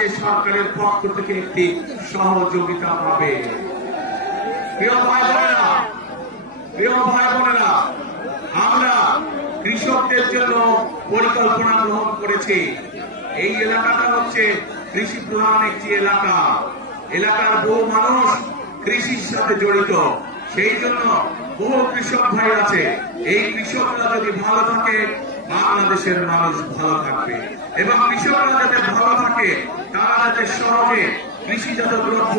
সে সরকারের পক্ষ থেকে একটি সহযোগিতা পাবে। প্রিয় ভাই বোনেরা, আমরা কৃষকদের জন্য পরিকল্পনা গ্রহণ করেছি। এই এলাকাটা হচ্ছে কৃষি প্রধান একটি এলাকা। এলাকার বহু মানুষ কৃষির সাথে জড়িত, সেই জন্য বহু কৃষক ভাই আছে। এই কৃষকরা যদি ভালো থাকে, বাংলাদেশের মানুষ ভালো থাকবে, এবং কৃষকরা যাতে ভালো থাকে, তারা যাতে সহজে কৃষিজাত দ্রব্য,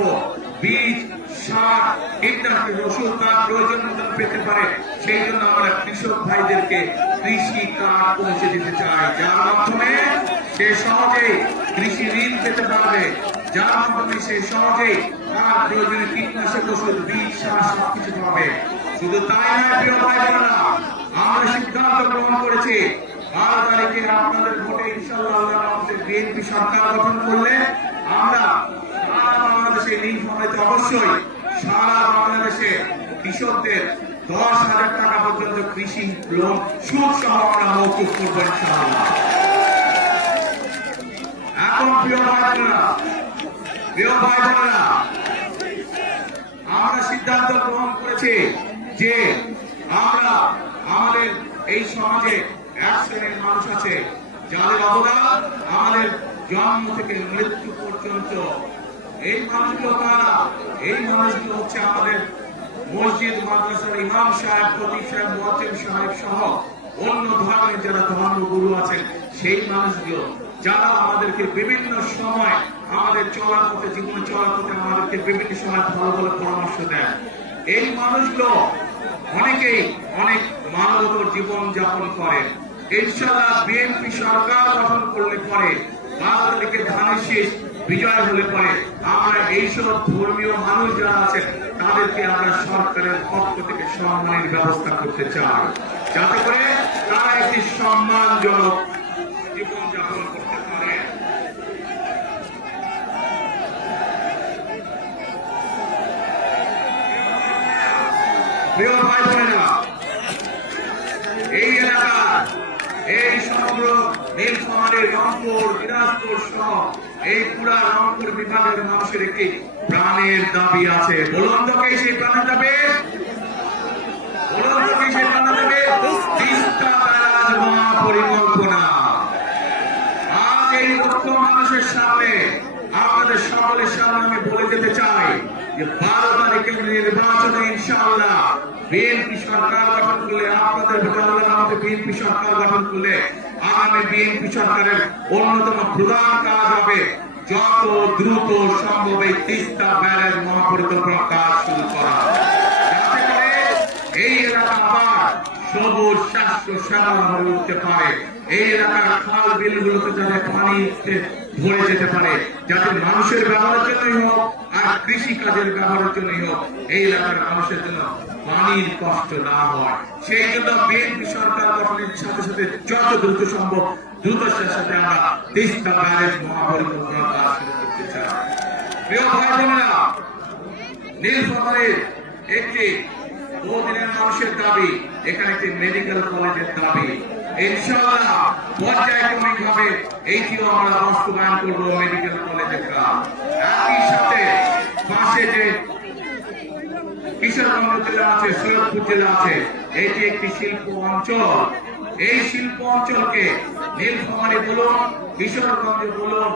বীজ, সার, কীটনাশক, ওষুধ তার প্রয়োজন মতন পেতে পারে, সেই জন্য আমরা কৃষক ভাইদেরকে কৃষি কার্ড পৌঁছে দিতে চাই, যার মাধ্যমে সে সহজেই কৃষি ঋণ পেতে পারবে, যার মাধ্যমে সে সহজেই তার প্রয়োজনে কীটনাশক, ওষুধ, বীজ, সার সবকিছু পাবে। শুধু তাই নয় প্রিয় ভাই বোনেরা, আমরা সিদ্ধান্ত গ্রহণ করেছি 12 তারিখে আপনাদের ভোটে ইনশাআল্লাহ আমাদের বিএনপি সরকার গঠন করলে আমরা সারা বাংলাদেশে নীলফামারীতে অবশ্যই সারা বাংলাদেশে কৃষকদের 10,000 টাকা পর্যন্ত কৃষি লোন সুদ সহ আমরা মৌকুফ করবো ইনশাআল্লাহ। এখন প্রিয় ভাই বোনেরা, আমরা সিদ্ধান্ত গ্রহণ করেছি যে আমরা আমাদের এই সমাজে এক শ্রেণীর মানুষ আছে যাদের অবদান আমাদের জন্ম থেকে মৃত্যু পর্যন্ত। এই মানুষগুলো কারা? এই মানুষগুলো হচ্ছে আমাদের মসজিদ, মাদ্রাসার ইমাম সাহেব, খতিব সাহেব, মুয়াজ্জিন সাহেব সহ অন্য ধর্মের যারা ধর্মগুরু আছেন, সেই মানুষগুলো যারা আমাদেরকে বিভিন্ন সময় আমাদের চলার পথে, জীবনে চলার পথে আমাদেরকে বিভিন্ন সময় ভালো ভালো পরামর্শ দেন। এই মানুষগুলো অনেকেই অনেক মানবতর জীবন যাপন করেন। ইনশাআল্লাহ বিএনপি সরকার গঠন করলে পরে 12 তারিখে ধানের শীষ বিজয় হলে পরে আমরা এইসব ধর্মীয় মানুষ যারা আছেন তাদেরকে আমরা সরকারের পক্ষ থেকে সম্মানের ব্যবস্থা করতে চাই, যাতে করে তারা একটি সম্মানজনক জীবন যাপন করতে পারে। প্রিয় ভাই বোনেরা, এই এলাকার এই সমগ্র নীলফামারীর রংপুর, দিনাজপুর সহ এই পুরা রংপুর বিভাগের মানুষের একটি প্রাণের দাবি আছে। বলুন তো কে সেই প্রাণের দাবি? তিস্তা ব্যারাজ মহাপরিকল্পনা। আজ এই লক্ষ মানুষের সামনে, আপনাদের সকলের সামনে আমি বলে যেতে চাই যে 12 তারিখের নির্বাচনে ইনশাআল্লাহ বিএনপি সরকার গঠন করলে, আপনাদের ভোটারদের বিএনপি সরকার গঠন করলে আগামী বিএনপি সরকারের অন্যতম প্রধান কাজ হবে যত দ্রুত সম্ভব এই তিস্তা ব্যারাজ মহাপরিকল্পনা কাজ শুরু করা, যাতে করে এই এলাকা আবার সবুজ, স্বাস্থ্য, শ্যামল হয়ে উঠতে পারে। এই এলাকার খাল বিলগুলোতে যাতে পানি ভরে যেতে পারে, যাতে মানুষের ব্যবহারের জন্যই হোক আর কৃষি কাজের ব্যবহারের জন্যই হোক, এই এলাকার মানুষের জন্য পানির কষ্ট না হয়। সেই জন্য বিএনপি সরকার গঠনের সাথে সাথে যত দ্রুত সম্ভব দ্রুততার সাথে আমরা তিস্তা ব্যারাজ মহাপরিকল্পনা কাজ শুরু করতে চাই। প্রিয় ভাই বোনেরা, নীলফামারীর একটি বহুদিনের মানুষের দাবি, এখানে একটি মেডিকেল কলেজের দাবি। ইনশাআল্লাহ পর্যায়ক্রমিক ভাবে এইটিও আমরা বাস্তবায়ন করবো, মেডিকেল কলেজের কাজ। একই সাথে পাশে যে কিশোরগঞ্জ জেলা আছে, সৈয়দপুর জেলা আছে, এটি একটি শিল্প অঞ্চল। এই শিল্প অঞ্চলকে নীলফামারী বলুন, কিশোরগঞ্জ বলুন,